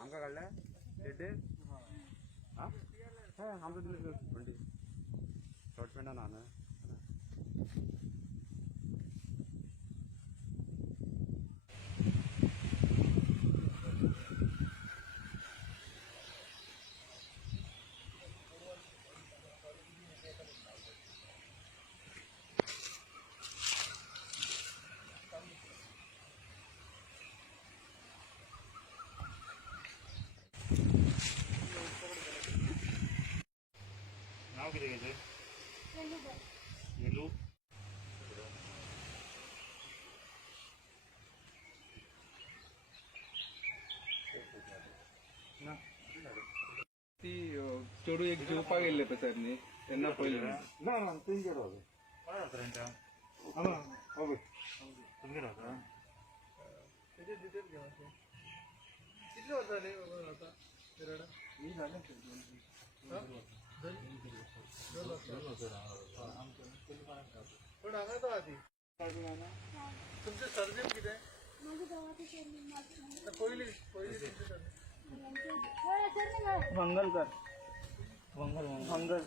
आमका काढलाय डेट हा काय आमचं दिलं 20 शॉर्ट पॅन्ट ना नाव किती घ्यायचं येलू ती चोरू एक जीवपा गेले पसरनी त्यांना पहिले ना तीन गेलो होतो काय होतं त्यांच्या हो तुम्ही राहता त्याचे डिटेल घ्या किती वर्ष झाले आता फिरायला मी झाले पण सांगा तो आधी तुमचे सर्जन किती आहे पहिली तुमची सर्जन मंगलकर मंगल